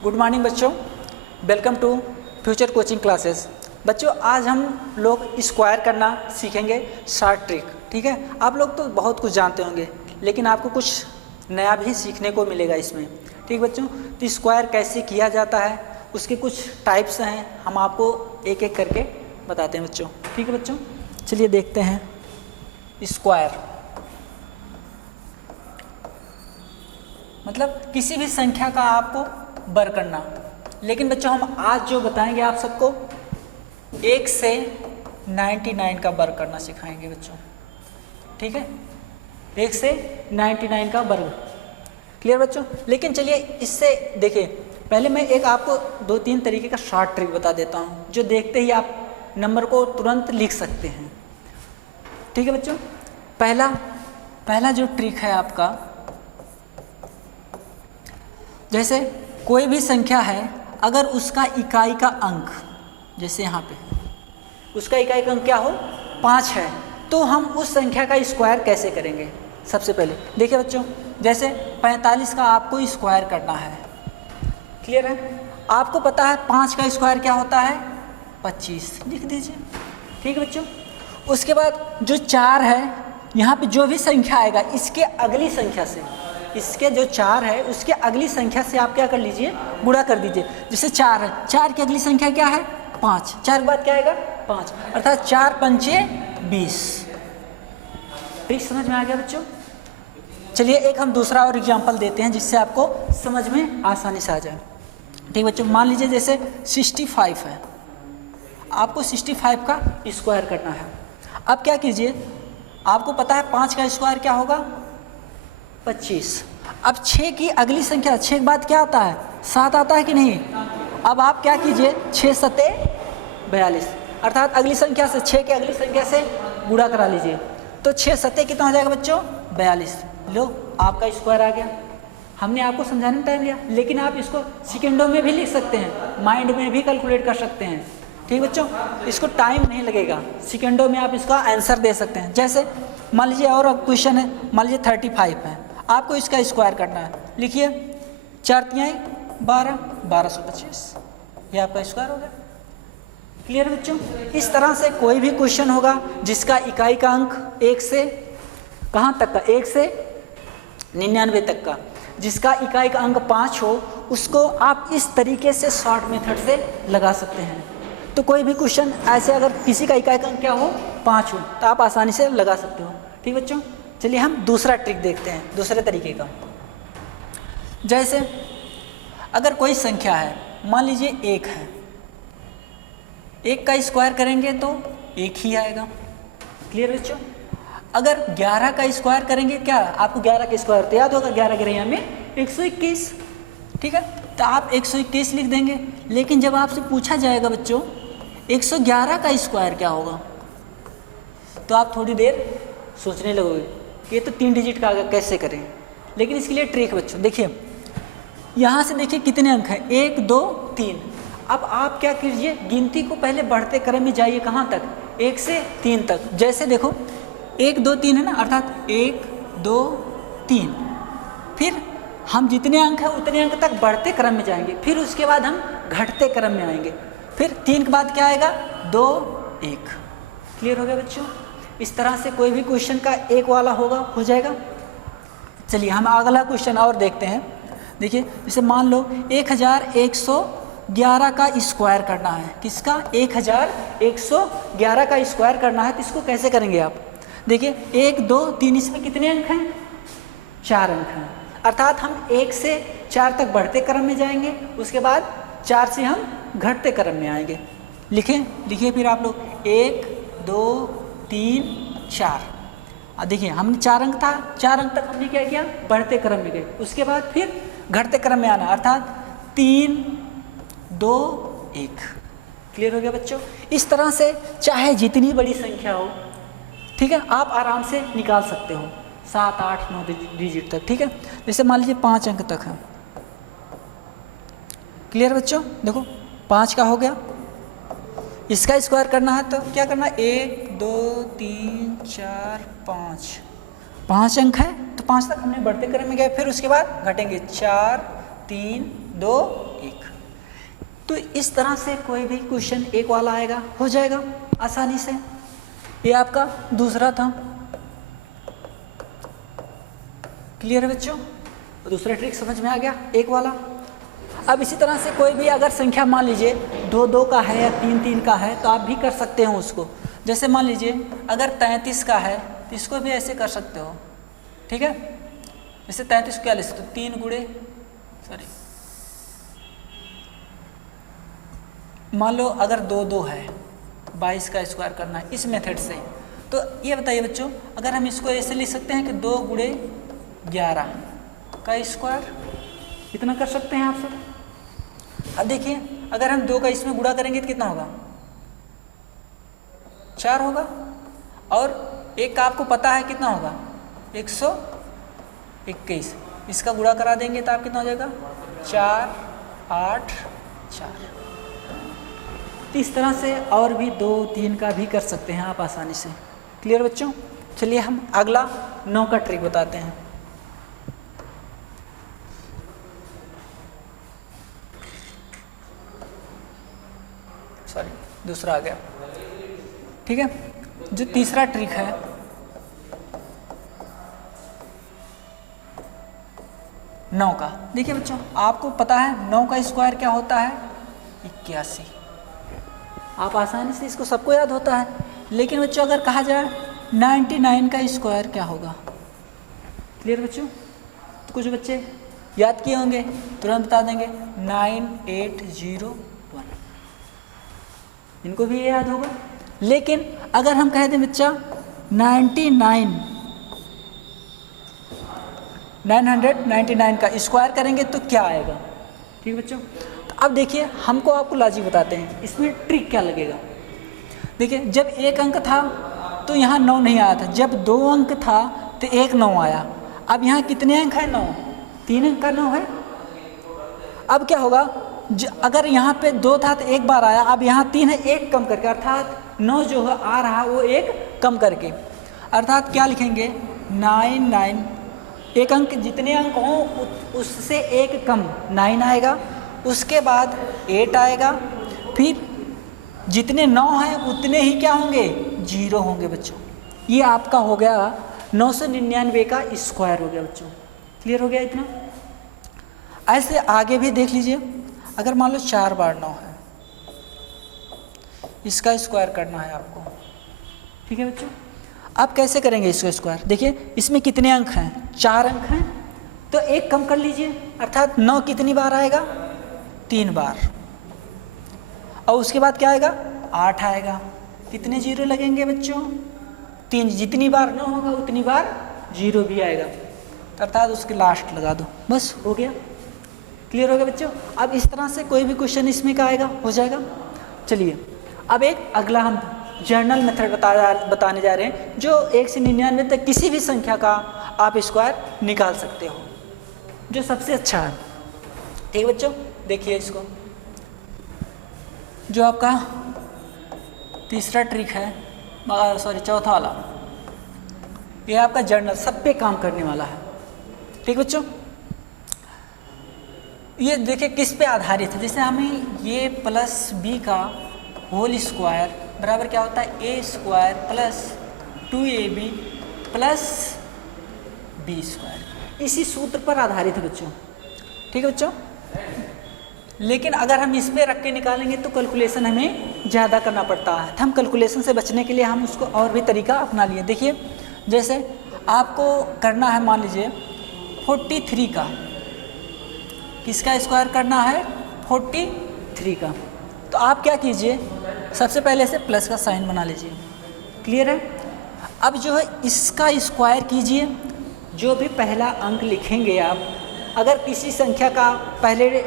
Good morning बच्चों, welcome to future coaching classes. बच्चों आज हम लोग स्क्वायर करना सीखेंगे, शॉर्ट ट्रिक। ठीक है, आप लोग तो बहुत कुछ जानते होंगे लेकिन आपको कुछ नया भी सीखने को मिलेगा इसमें। ठीक बच्चों, तो स्क्वायर कैसे किया जाता है उसके कुछ टाइप्स हैं, हम आपको एक एक करके बताते हैं बच्चों। ठीक है बच्चों, चलिए देखते हैं। स्क्वायर मतलब किसी भी संख्या का आपको वर्ग करना। लेकिन बच्चों हम आज जो बताएंगे आप सबको 1 से 99 का वर्ग करना सिखाएंगे बच्चों। ठीक है, 1 से 99 का वर्ग। क्लियर बच्चों? लेकिन चलिए इससे देखिए, पहले मैं एक आपको 2-3 तरीके का शॉर्ट ट्रिक बता देता हूँ जो देखते ही आप नंबर को तुरंत लिख सकते हैं। ठीक है बच्चों, पहला जो ट्रिक है आपका, जैसे कोई भी संख्या है अगर उसका इकाई का अंक, जैसे यहाँ पे उसका इकाई का अंक क्या हो 5 है, तो हम उस संख्या का स्क्वायर कैसे करेंगे। सबसे पहले देखिए बच्चों, जैसे 45 का आपको स्क्वायर करना है। क्लियर है? आपको पता है 5 का स्क्वायर क्या होता है 25, लिख दीजिए। ठीक है बच्चों, उसके बाद जो 4 है, यहाँ पे जो भी संख्या आएगा इसके अगली संख्या से, इसके जो 4 है उसके अगली संख्या से आप क्या कर लीजिए, गुणा कर दीजिए। जैसे 4 है, 4 की अगली संख्या क्या है 5, 4 के बाद क्या आएगा 5, अर्थात 4 पंचे 20। ठीक, समझ में आ गया बच्चों? चलिए एक हम दूसरा और एग्जांपल देते हैं जिससे आपको समझ में आसानी से आ जाए। ठीक बच्चों, मान लीजिए जैसे 65 है, आपको 65 का स्क्वायर करना है। अब क्या कीजिए, आपको पता है 5 का स्क्वायर क्या होगा 25। अब 6 की अगली संख्या, 6 के बाद क्या आता है 7 आता है कि नहीं। अब आप क्या कीजिए, 6 सते 42, अर्थात अगली संख्या से 6 के अगली संख्या से गुणा करा लीजिए, तो 6 सते कितना हो जाएगा बच्चों 42। लो आपका स्क्वायर आ गया। हमने आपको समझाने में टाइम लिया, लेकिन आप इसको सेकेंडों में भी लिख सकते हैं, माइंड में भी कैलकुलेट कर सकते हैं। ठीक बच्चों, इसको टाइम नहीं लगेगा, सेकेंडों में आप इसका आंसर दे सकते हैं। जैसे मान लीजिए और क्वेश्चन है, मान लीजिए 35 है, आपको इसका स्क्वायर करना है। लिखिए 4 तिहाई 12, 1225, ये आपका स्क्वायर हो गया। क्लियर बच्चों? इस तरह से कोई भी क्वेश्चन होगा जिसका इकाई का अंक 1 से कहाँ तक का, 1 से 99 तक का, जिसका इकाई का अंक 5 हो, उसको आप इस तरीके से शॉर्ट मेथड से लगा सकते हैं। तो कोई भी क्वेश्चन ऐसे अगर किसी का इकाई का अंक क्या हो 5 हो, तो आप आसानी से लगा सकते हो। ठीक बच्चों, चलिए हम दूसरा ट्रिक देखते हैं, दूसरे तरीके का। जैसे अगर कोई संख्या है, मान लीजिए 1 है, 1 का स्क्वायर करेंगे तो 1 ही आएगा। क्लियर बच्चों? अगर 11 का स्क्वायर करेंगे, क्या आपको 11 का स्क्वायर तो याद होगा, 11 के यहाँ में 121। ठीक है, तो आप 121 लिख देंगे। लेकिन जब आपसे पूछा जाएगा बच्चों 111 का स्क्वायर क्या होगा, तो आप थोड़ी देर सोचने लगोगे, ये तो 3 डिजिट का आगे कैसे करें। लेकिन इसके लिए ट्रिक बच्चों, देखिए यहाँ से देखिए कितने अंक हैं 1 2 3। अब आप क्या कीजिए, गिनती को पहले बढ़ते क्रम में जाइए, कहाँ तक 1 से 3 तक। जैसे देखो 1 2 3 है ना, अर्थात 1 2 3, फिर हम जितने अंक हैं उतने अंक तक बढ़ते क्रम में जाएंगे, फिर उसके बाद हम घटते क्रम में आएंगे, फिर 3 के बाद क्या आएगा 2 1। क्लियर हो गया बच्चों? इस तरह से कोई भी क्वेश्चन का एक वाला होगा, हो जाएगा। चलिए हम अगला क्वेश्चन और देखते हैं। देखिए जैसे मान लो 1111 का स्क्वायर करना है, किसका 1111 का स्क्वायर करना है, तो इसको कैसे करेंगे आप। देखिए 1 2 3, इसमें कितने अंक हैं 4 अंक हैं, अर्थात हम 1 से 4 तक बढ़ते क्रम में जाएंगे, उसके बाद 4 से हम घटते क्रम में आएंगे। लिखिए फिर आप लोग 1 2 3 4। देखिए हमने 4 अंक था, 4 अंक तक हमने क्या किया, बढ़ते क्रम में गए, उसके बाद फिर घटते क्रम में आना, अर्थात 3 2 1। क्लियर हो गया बच्चों? इस तरह से चाहे जितनी बड़ी संख्या हो, ठीक है, आप आराम से निकाल सकते हो 7 8 9 डिजिट तक। ठीक है, जैसे मान लीजिए 5 अंक तक है। क्लियर बच्चों? देखो 5 का हो गया, इसका स्क्वायर करना है तो क्या करना है 1 2 3 4 5, 5 अंक है तो 5 तक हमने बढ़ते क्रम में गए, फिर उसके बाद घटेंगे 4 3 2 1। तो इस तरह से कोई भी क्वेश्चन एक वाला आएगा, हो जाएगा आसानी से। ये आपका दूसरा था। क्लियर है बच्चों? दूसरा ट्रिक समझ में आ गया, एक वाला। अब इसी तरह से कोई भी अगर संख्या मान लीजिए 2 2 का है या 3 3 का है तो आप भी कर सकते हो उसको। जैसे मान लीजिए अगर 33 का है तो इसको भी ऐसे कर सकते हो, ठीक है। जैसे 33 को क्या ले सकते हो, 3 गुणे मान लो अगर 2 2 है, 22 का स्क्वायर करना है इस मेथड से। तो ये बताइए बच्चों, अगर हम इसको ऐसे लिख सकते हैं कि 2 गुणे 11 का स्क्वायर, इतना कर सकते हैं आप सब। अब देखिए अगर हम 2 का इसमें गुणा करेंगे तो कितना होगा, 4 होगा। और एक का आपको पता है कितना होगा, 121। इसका गुणा करा देंगे तो आप कितना हो जाएगा, 4 8 4। तो इस तरह से और भी 2 3 का भी कर सकते हैं आप आसानी से। क्लियर बच्चों? चलिए हम अगला 9 का ट्रिक बताते हैं। सॉरी, दूसरा आ गया, ठीक है। जो तीसरा ट्रिक है, नौ का, देखिए बच्चों आपको पता है 9 का स्क्वायर क्या होता है, 81। आप आसानी से इसको सबको याद होता है। लेकिन बच्चों अगर कहा जाए 99 का स्क्वायर क्या होगा, क्लियर बच्चों? तो कुछ बच्चे याद किए होंगे, तुरंत बता देंगे 9801, इनको भी याद होगा। लेकिन अगर हम कह दें बच्चा 999 का स्क्वायर करेंगे तो क्या आएगा, ठीक है बच्चों? तो अब देखिए हमको आपको लॉजिक बताते हैं, इसमें ट्रिक क्या लगेगा। देखिए जब एक अंक था तो यहाँ 9 नहीं आया था, जब 2 अंक था तो 1 9 आया। अब यहाँ कितने अंक है, 9, 3 अंक का 9 है। अब क्या होगा, अगर यहाँ पे 2 था तो 1 बार आया, अब यहाँ 3 है, 1 कम करके, अर्थात 9 जो है आ रहा वो 1 कम करके, अर्थात क्या लिखेंगे 99। एक अंक जितने अंक हों उससे 1 कम 9 आएगा, उसके बाद 8 आएगा, फिर जितने 9 हैं उतने ही क्या होंगे, 0 होंगे बच्चों। ये आपका हो गया 999 का स्क्वायर हो गया बच्चों। क्लियर हो गया इतना? ऐसे आगे भी देख लीजिए, अगर मान लो 4 बार 9 है, इसका स्क्वायर करना है आपको, ठीक है बच्चों? आप कैसे करेंगे इसका स्क्वायर? देखिए इसमें कितने अंक हैं, 4 अंक हैं, तो 1 कम कर लीजिए, अर्थात 9 कितनी बार आएगा, 3 बार। और उसके बाद क्या आएगा, 8 आएगा। कितने 0 लगेंगे बच्चों, 3। जितनी बार 9 होगा उतनी बार 0 भी आएगा, अर्थात उसके लास्ट लगा दो, बस हो गया। क्लियर हो गया बच्चों? अब इस तरह से कोई भी क्वेश्चन इसमें का आएगा, हो जाएगा। चलिए अब एक अगला हम जर्नल मेथड बताने जा रहे हैं, जो 1 से 99 तक किसी भी संख्या का आप स्क्वायर निकाल सकते हो, जो सबसे अच्छा है। ठीक है बच्चों, देखिए इसको, जो आपका तीसरा ट्रिक है, सॉरी चौथा वाला, ये आपका जर्नल सब पे काम करने वाला है। ठीक बच्चों, ये देखिए किस पे आधारित है। जैसे हमें ये प्लस बी का होल स्क्वायर बराबर क्या होता है, A square plus 2ab plus B square, इसी सूत्र पर आधारित है बच्चों। ठीक है बच्चों, लेकिन अगर हम इस पे रख के निकालेंगे तो कैलकुलेशन हमें ज़्यादा करना पड़ता है, तो हम कैलकुलेशन से बचने के लिए हम उसको और भी तरीका अपना लिए। देखिए जैसे आपको करना है, मान लीजिए 43 का, किसका स्क्वायर करना है, 43 का, तो आप क्या कीजिए, सबसे पहले से प्लस का साइन बना लीजिए। क्लियर है? अब जो है इसका स्क्वायर कीजिए, जो भी पहला अंक लिखेंगे आप, अगर किसी संख्या का पहले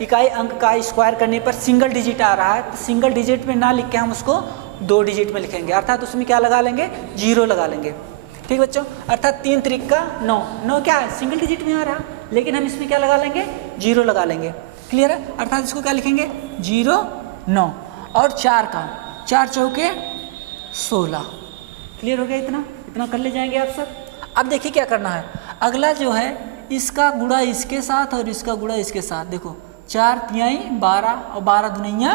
इकाई अंक का स्क्वायर करने पर सिंगल डिजिट आ रहा है, तो सिंगल डिजिट में ना लिख के हम उसको 2 डिजिट में लिखेंगे, अर्थात उसमें क्या लगा लेंगे, 0 लगा लेंगे। ठीक बच्चों, अर्थात 3 त्रिक का 9, 9 क्या है, सिंगल डिजिट में आ रहा, लेकिन हम इसमें क्या लगा लेंगे, 0 लगा लेंगे। क्लियर है? अर्थात इसको क्या लिखेंगे, 0 9, और 4 का 4 चौके 16। क्लियर हो गया? इतना कर ले जाएंगे आप सब। अब देखिए क्या करना है, अगला जो है इसका गुणा इसके साथ और इसका गुणा इसके साथ। देखो 4 तिहाई 12 और 12 दुनिया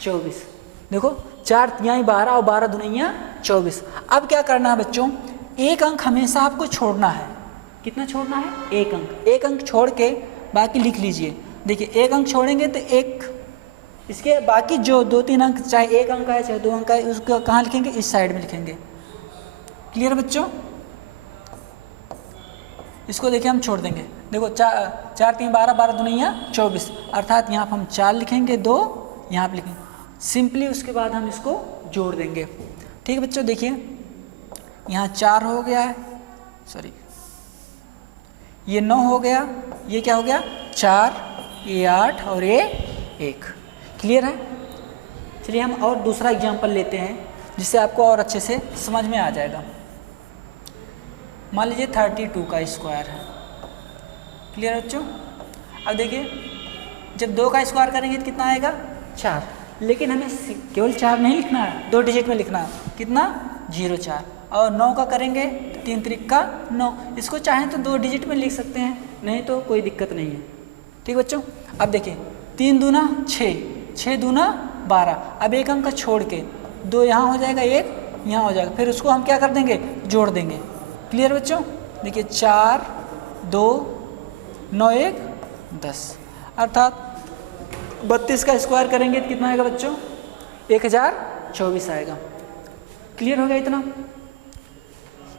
24। देखो 4 तिहाई 12 और 12 दुनिया 24। अब क्या करना है बच्चों, एक अंक हमेशा आपको छोड़ना है। कितना छोड़ना है? एक अंक। एक अंक छोड़ के बाकी लिख लीजिए। देखिए एक अंक छोड़ेंगे तो एक, इसके बाकी जो 2-3 अंक, चाहे एक अंक है चाहे 2 अंक है, उसको कहाँ लिखेंगे? इस साइड में लिखेंगे। क्लियर बच्चों? इसको देखिए हम छोड़ देंगे। देखो 4 3 12 12 दुनिया 24, अर्थात यहाँ पर हम 4 लिखेंगे, 2 यहाँ पर लिखेंगे सिंपली। उसके बाद हम इसको जोड़ देंगे। ठीक है बच्चों, देखिए यहाँ 4 हो गया है, सॉरी ये 9 हो गया, ये क्या हो गया? 4, ये 8 और ये 1। क्लियर है? चलिए हम और दूसरा एग्जाम्पल लेते हैं जिससे आपको और अच्छे से समझ में आ जाएगा। मान लीजिए 32 का स्क्वायर है। क्लियर है बच्चों? अब देखिए जब 2 का स्क्वायर करेंगे तो कितना आएगा? 4। लेकिन हमें केवल 4 नहीं लिखना है, 2 डिजिट में लिखना है। कितना? 0 4। और 9 का करेंगे तो 3 त्रिक का 9। इसको चाहें तो 2 डिजिट में लिख सकते हैं, नहीं तो कोई दिक्कत नहीं है। ठीक बच्चों? अब देखिए 3 दूना 6, 6 दूना 12। अब एक अंक का छोड़ के 2 यहाँ हो जाएगा, 1 यहाँ हो जाएगा, फिर उसको हम क्या कर देंगे? जोड़ देंगे। क्लियर बच्चों? देखिए 4 2 9 1 10, अर्थात 32 का स्क्वायर करेंगे तो कितना आएगा बच्चों? 1024 आएगा। क्लियर हो गया इतना?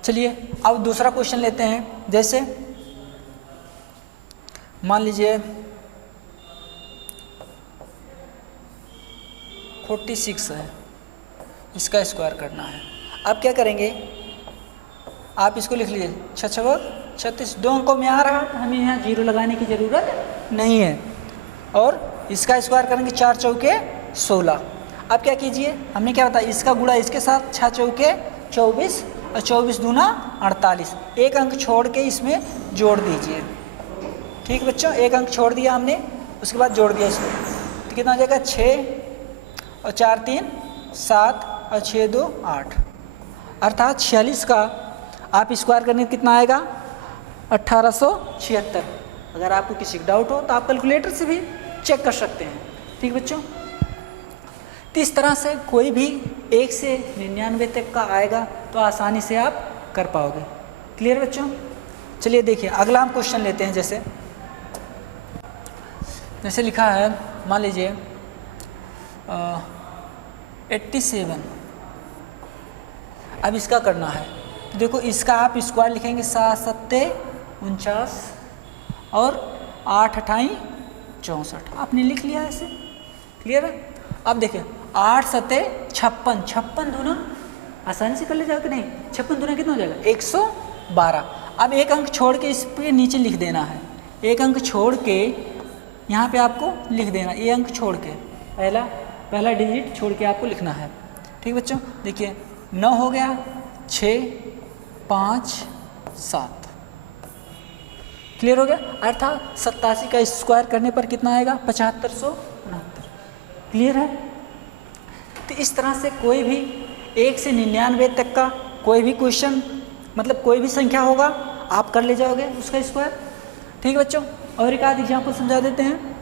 चलिए अब दूसरा क्वेश्चन लेते हैं। जैसे मान लीजिए 46 है, इसका स्क्वायर करना है। अब क्या करेंगे? आप इसको लिख लीजिए 6 36। 2 अंकों में आ रहा तो हमें यहाँ 0 लगाने की ज़रूरत नहीं है। और इसका स्क्वायर करेंगे 4 चौके 16। अब क्या कीजिए, हमने क्या बताया, इसका गुणा इसके साथ 6 चौके 24 और 24 दूना 48। एक अंक छोड़ के इसमें जोड़ दीजिए। ठीक बच्चों? एक अंक छोड़ दिया हमने, उसके बाद जोड़ दिया इसको, तो कितना हो जाएगा? 6 और 4 3 7 और 6 2 8, अर्थात 46 का आप स्क्वायर करने कितना आएगा? 1876। अगर आपको किसी डाउट हो तो आप कैलकुलेटर से भी चेक कर सकते हैं। ठीक बच्चों? तो इस तरह से कोई भी 1 से 99 तक का आएगा तो आसानी से आप कर पाओगे। क्लियर बच्चों? चलिए देखिए अगला हम क्वेश्चन लेते हैं। जैसे लिखा है, मान लीजिए 87। अब इसका करना है, तो देखो इसका आप स्क्वायर लिखेंगे 7 7 49 और 8 8 64। आपने लिख लिया ऐसे। क्लियर है? अब देखिए 8 7 56, 56 दूना आसानी से कर ले जाओगे नहीं? 56 दूना कितना हो जाएगा? 112। अब एक अंक छोड़ के इस पे नीचे लिख देना है। एक अंक छोड़ के यहाँ पे आपको लिख देना, ये अंक छोड़ के पहला डिजिट छोड़ के आपको लिखना है। ठीक बच्चों? देखिए 9 हो गया, 6 5 7। क्लियर हो गया? अर्थात 87 का स्क्वायर करने पर कितना आएगा? 7569। क्लियर है? तो इस तरह से कोई भी 1 से 99 तक का कोई भी क्वेश्चन, मतलब कोई भी संख्या होगा, आप कर ले जाओगे उसका स्क्वायर। ठीक है बच्चों? और एक आध एग्जाम्पल समझा देते हैं।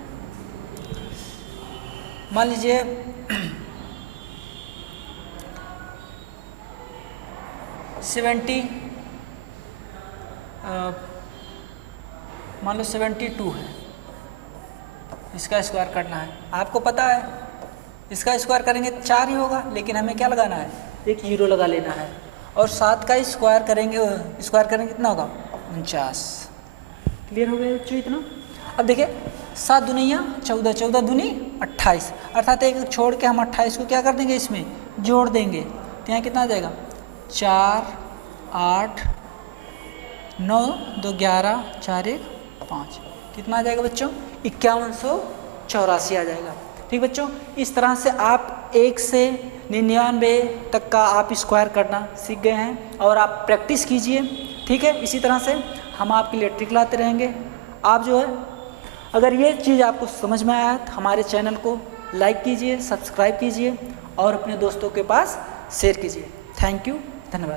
मान लीजिए मान लो 72 है, इसका स्क्वायर करना है। आपको पता है इसका स्क्वायर करेंगे 4 ही होगा, लेकिन हमें क्या लगाना है? एक 0 लगा लेना है। और 7 का स्क्वायर करेंगे कितना होगा? 49। क्लियर हो गया बच्चों इतना? अब देखिए 7 दुनिया 14, 14 दूनी 28, अर्थात एक छोड़ के हम 28 को क्या कर देंगे? इसमें जोड़ देंगे। तो यहाँ कितना आ जाएगा? 4 8 9 2 11 4 1 5। कितना आ जाएगा बच्चों? 5184 आ जाएगा। ठीक बच्चों? इस तरह से आप 1 से 99 तक का आप स्क्वायर करना सीख गए हैं और आप प्रैक्टिस कीजिए। ठीक है? इसी तरह से हम आपके लिए ट्रिक लाते रहेंगे। आप जो है, अगर ये चीज़ आपको समझ में आया तो हमारे चैनल को लाइक कीजिए, सब्सक्राइब कीजिए और अपने दोस्तों के पास शेयर कीजिए। थैंक यू, धन्यवाद।